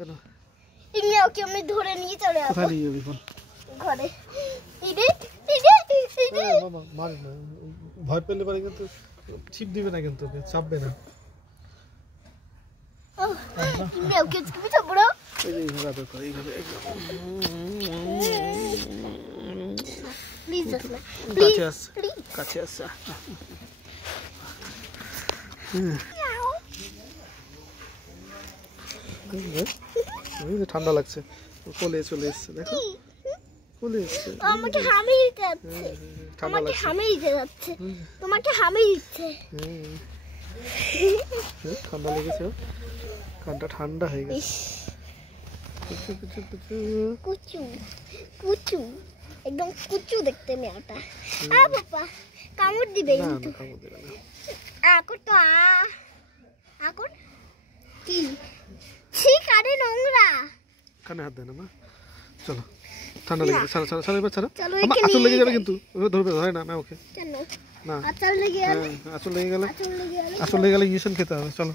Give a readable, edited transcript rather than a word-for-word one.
কেন ইনি ওকে আমি ধরে নিয়ে চলে আসব কোথায় নিয়ে যাবি বল ঘরে ইরে বাবা মার না ভয় পেলে পারে কিন্তু ছিপ দিবে না কিন্তু চাপবে না ইনি ওকে তুমি তো বড় এই যে এইভাবে করে এইভাবে প্লিজ কাছে আসছে ঠান্ডা লাগছে কোলে চলে এসছে দেখো কোলে এসছে আমাকে হামি দিতে যাচ্ছে আমাকে হামি দিতে যাচ্ছে তোমাকে হামি দিচ্ছে ঠান্ডা লেগেছে কানটা ঠান্ডা হয়ে গেছে কুচু কুচু একদম কুচু দেখতে মেয়েটা বাবা কামড় দিবে কিন্তু আকর তো আকর কি ঠিক আরে নোংরা কানে হাত দেয় না মা চলো ঠান্ডা লেগে ছাড়া ছাড়া ছাড়া এবার ছাড়া চলো আঁচল লেগে যাবে কিন্তু ধরবে ধরে না ওকে কেন না আঁচল লেগে গেলে আঁচল লেগে গেলে ইঞ্জেকশন খেতে হবে চলো